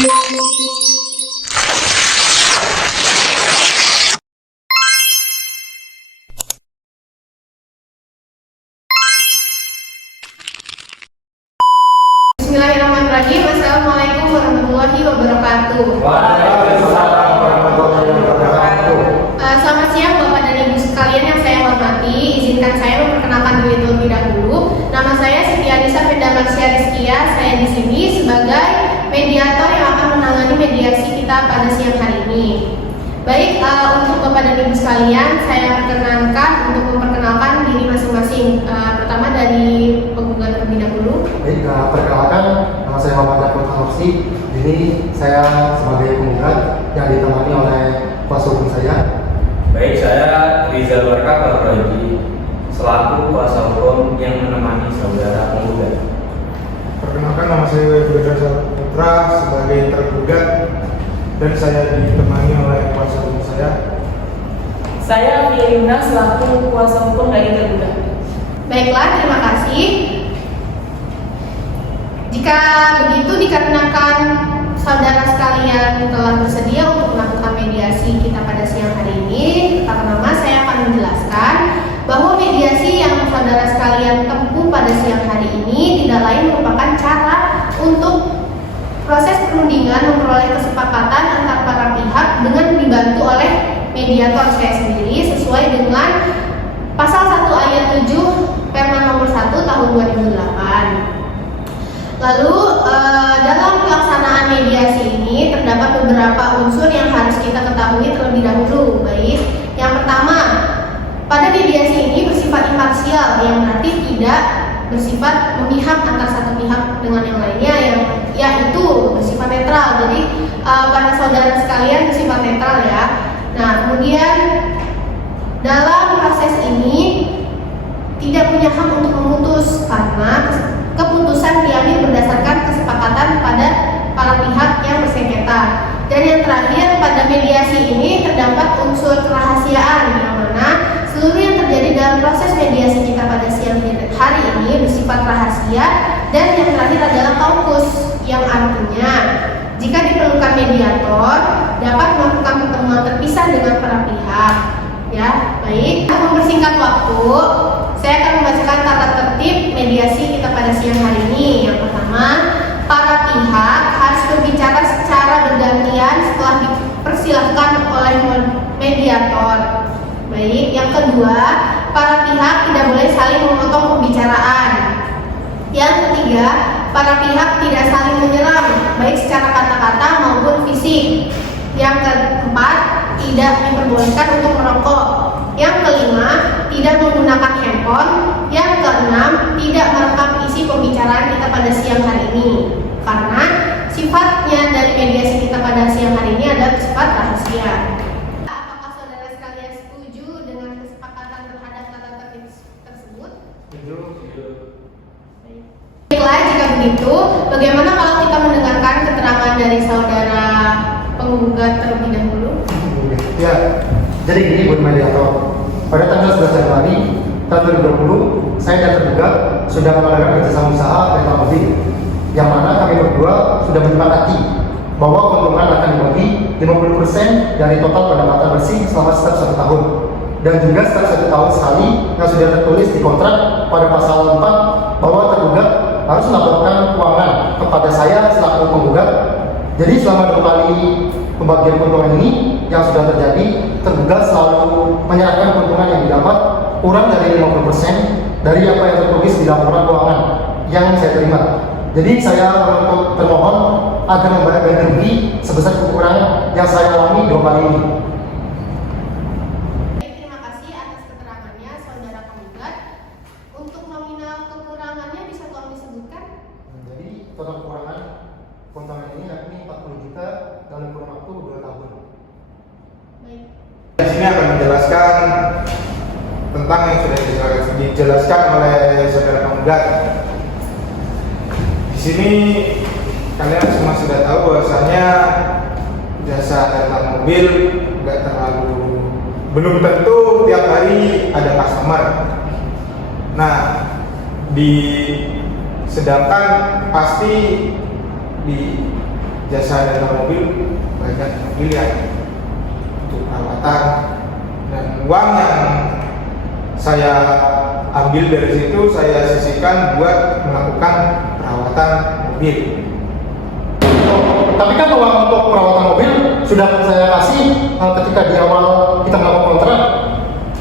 Bismillahirrahmanirrahim. Assalamualaikum warahmatullahi wabarakatuh. Waalaikumsalam warahmatullahi wabarakatuh. Selamat siang Bapak dan Ibu sekalian yang saya hormati. Izinkan saya memperkenalkan diri terlebih dahulu. Nama saya Siti Anissa Fedamansyah Rizkia. Saya di sini sebagai mediator yang akan menangani mediasi kita pada siang hari ini. Baik, untuk Bapak dan Ibu sekalian, saya perkenankan untuk memperkenalkan diri masing-masing. Pertama dari penggugat terlebih dahulu. Baik, perkenalkan, nama saya Muhammad Abdul Hamsi. Ini saya sebagai penggugat yang ditemani oleh kuasa hukum saya. Baik, saya Rizal Warka Kalroji selaku kuasa hukum yang menemani saudara penggugat. Perkenalkan, nama saya Rizal Putra sebagai tergugat dan saya ditemani oleh kuasa hukum saya. Saya Firina selaku kuasa hukum dari tergugat. Baiklah, terima kasih. Jika begitu, dikarenakan saudara sekalian telah bersedia untuk melakukan mediasi kita pada siang hari ini, pertama saya akan menjelaskan bahwa mediasi yang saudara sekalian tempuh pada siang hari ini tidak lain merupakan cara untuk proses perundingan memperoleh kesepakatan antar para pihak dengan dibantu oleh mediator saya sendiri sesuai dengan pasal 1 ayat 7 Permen nomor 1 tahun 2008. Lalu dalam pelaksanaan mediasi ini terdapat beberapa unsur yang harus kita ketahui terlebih dahulu. Baik, yang pertama, pada mediasi ini bersifat imparsial, yang berarti tidak bersifat memihak antara satu pihak dengan yang lainnya, yang yaitu bersifat netral. Jadi para saudara sekalian bersifat netral ya. Nah, kemudian dalam proses ini tidak punya hak untuk memutus karena keputusan diambil berdasarkan kesepakatan pada para pihak yang bersengketa. Dan yang terakhir, pada mediasi ini terdapat unsur kerahasiaan yang mana seluruh yang terjadi dalam proses mediasi kita pada siang hari ini bersifat rahasia. Dan yang terakhir adalah kaukus, yang artinya jika diperlukan mediator dapat melakukan pertemuan terpisah dengan para pihak. Ya, baik. Untuk mempersingkat waktu, saya akan membacakan tata tertib mediasi kita pada siang hari ini. Yang pertama, para pihak harus berbicara secara bergantian setelah dipersilahkan oleh mediator. Baik. Yang kedua, para pihak tidak boleh saling memotong pembicaraan. Yang ketiga, para pihak tidak saling menyerang, baik secara kata-kata maupun fisik. Yang keempat, tidak diperbolehkan untuk merokok. Yang kelima, tidak menggunakan handphone. Yang keenam, tidak merekam isi pembicaraan kita pada siang hari ini. Karena sifatnya dari mediasi kita pada siang hari ini adalah sifat rahasia. Apakah saudara sekalian setuju dengan kesepakatan terhadap tata tertib tersebut? Baiklah, jika begitu, bagaimana kalau kita mendengarkan keterangan dari saudara penggugat terlebih dahulu? Ya, jadi gini buat mediator. Pada tanggal 11 Januari tahun 2020, saya dan tergugat sudah mengadakan kerjasama usaha rental mobil, yang mana kami berdua sudah menyepakati bahwa keuntungan akan dibagi 50% dari total pendapatan bersih selama setiap 1 tahun, dan juga setiap 1 tahun sekali yang sudah tertulis di kontrak pada pasal 4 bahwa tergugat harus melaporkan keuangan kepada saya selaku penggugat. Jadi selama 2 kali pembagian keuntungan ini yang sudah terjadi, tergugat selalu menyerahkan keuntungan yang didapat kurang dari 50% dari apa yang tertulis di laporan keuangan yang saya terima. Jadi saya termohon agar membayar ganti rugi sebesar kekurangan yang saya alami 2 kali ini. Terima kasih atas keterangannya, saudara penggugat. Untuk nominal kekurangannya bisa tolong disebutkan? Jadi total kekurangan keuntungan ini yakni 40 juta dalam kurun waktu 2 tahun. Baik. Di sini akan menjelaskan tentang yang sudah dijelaskan oleh saudara penggugat. Di sini kalian semua sudah tahu bahwasanya jasa rental mobil belum tentu tiap hari ada customer. Nah, sedangkan pasti di jasa rental mobil banyak pilihan untuk perawatan, dan uang yang saya ambil dari situ saya sisihkan buat melakukan perawatan mobil. Tapi kan uang untuk perawatan mobil sudah saya kasih ketika di awal kita melakukan kontrak.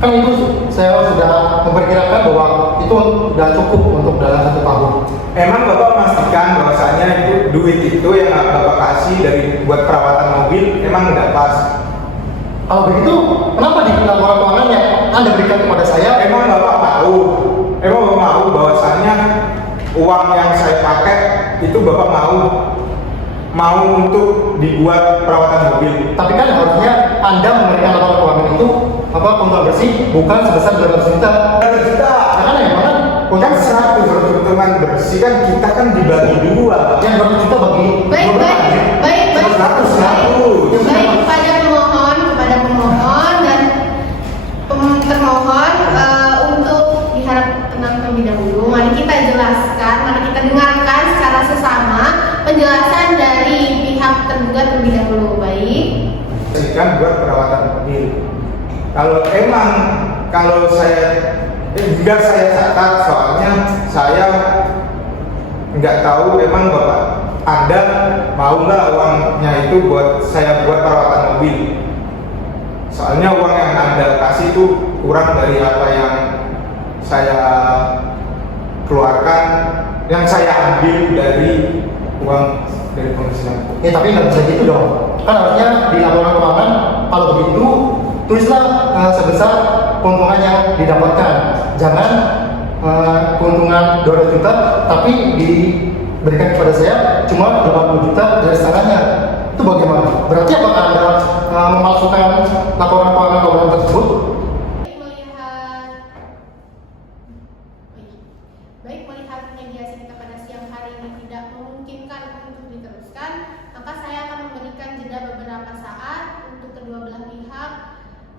Kan itu saya sudah memperkirakan bahwa itu sudah cukup untuk dalam 1 tahun. Emang Bapak memastikan bahwasanya itu duit itu yang Bapak kasih dari buat perawatan mobil emang nggak pas? Kalau begitu, kenapa di laporan keuangan yang Anda berikan kepada saya? Emang Bapak mau bahwasanya uang yang saya pakai itu Bapak mau untuk dibuat perawatan mobil? Tapi kan harusnya Anda memberikan laporan keuangan itu keuntungan bersih bukan sebesar 200 juta. 200 juta. Ya kan ya, kan? Kan 100 keuntungan bersih kan kita kan dibagi 2. Yang 200 juta bagi Baik, baik, 100. baik, kepada pemohon dan termohon untuk diharap tenang terlebih dahulu. Mari kita jelaskan, mari kita dengarkan secara sesama penjelasan dari pihak tergugat terlebih dahulu. Baik. Kan buat perawatan mobil. Kalau saya enggak saya catat, soalnya saya nggak tahu emang Bapak Anda mau nggak uangnya itu buat saya buat perawatan mobil. Soalnya uang yang Anda kasih itu kurang dari apa yang saya keluarkan, yang saya ambil dari uang dari penghasilan. Ya tapi nggak bisa gitu dong. Kan harusnya di laporan keuangan kalau begitu tulislah sebesar keuntungan yang didapatkan. Jangan keuntungan 200 juta tapi diberikan kepada saya cuma 80 juta dari setengahnya. Itu bagaimana? Berarti apakah Anda memalsukan laporan keuangan tersebut? Melihat mediasi kita pada siang hari ini tidak memungkinkan untuk diteruskan, maka saya akan memberikan jeda beberapa saat untuk kedua belah pihak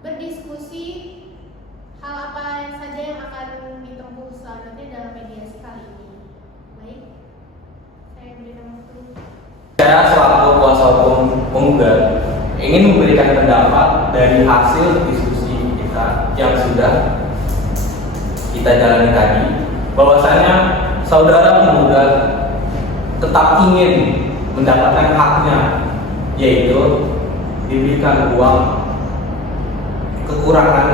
berdiskusi hal apa saja yang akan ditempuh selanjutnya dalam mediasi kali ini. Baik, saya berikan waktu. Saya selaku kuasa hukum penggugat ingin memberikan pendapat dari hasil diskusi kita yang sudah kita jalani tadi, bahwasanya saudara penggugat tetap ingin mendapatkan haknya, yaitu diberikan uang kekurangan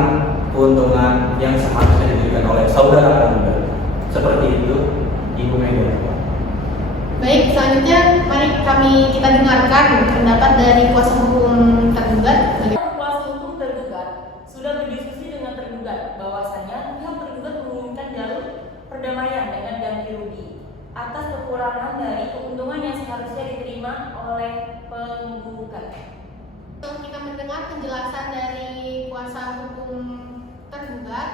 keuntungan yang seharusnya diberikan oleh saudara penggugat. Seperti itu, Ibu Mega. Baik, selanjutnya mari kita dengarkan pendapat dari kuasa hukum tergugat. Kuasa hukum tergugat sudah berdiskusi dengan tergugat bahwasanya pihak tergugat menginginkan jalur perdamaian dengan ganti rugi atas kekurangan dari keuntungan yang seharusnya diterima oleh penggugat. Kita mendengar penjelasan dari kuasa hukum tergugat,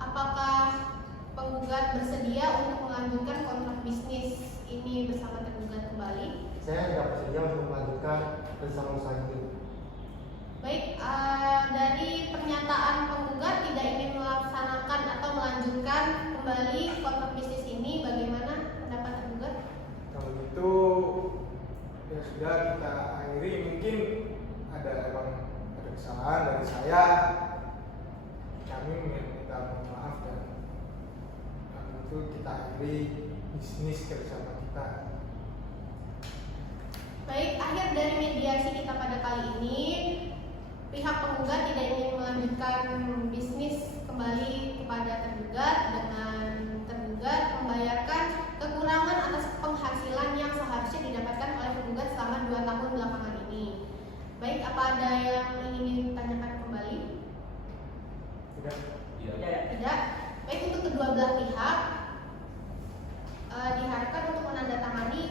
apakah penggugat bersedia untuk melanjutkan kontrak bisnis ini bersama tergugat kembali? Saya tidak bersedia untuk melanjutkan bersama usaha itu. Baik, dari pernyataan penggugat tidak ingin melaksanakan atau melanjutkan kembali kontrak bisnis ini, bagaimana pendapat tergugat? Kalau gitu ya sudah, kita akhiri. Mungkin ada kesalahan dari saya, kami minta maaf, dan kalau itu kita akhiri bisnis kerjasama kita. Baik, akhir dari mediasi kita pada kali ini, pihak penggugat tidak ingin melanjutkan bisnis kembali kepada tergugat dengan tergugat membayarkan kekurangan atas penghasilan yang seharusnya didapatkan oleh penggugat selama 2 tahun belakangan ini. Baik, apa ada yang ingin ditanyakan kembali? Tidak. Baik, untuk kedua belah pihak diharapkan untuk menandatangani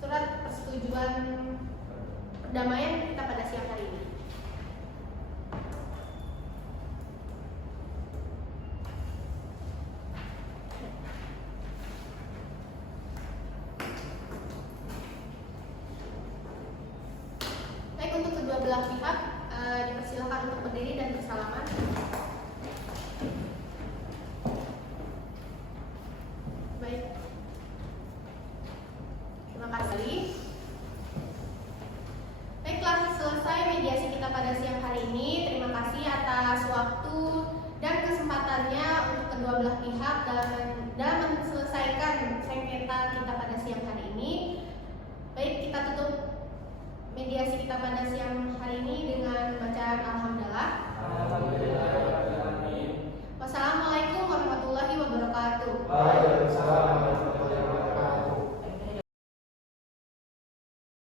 surat persetujuan perdamaian kita pada siang hari ini. Baik, untuk kedua belah pihak dipersilakan untuk berdiri dan bersalaman. Baik, terima kasih. atas waktu dan kesempatannya untuk kedua belah pihak dalam menyelesaikan sengketa kita pada siang hari ini.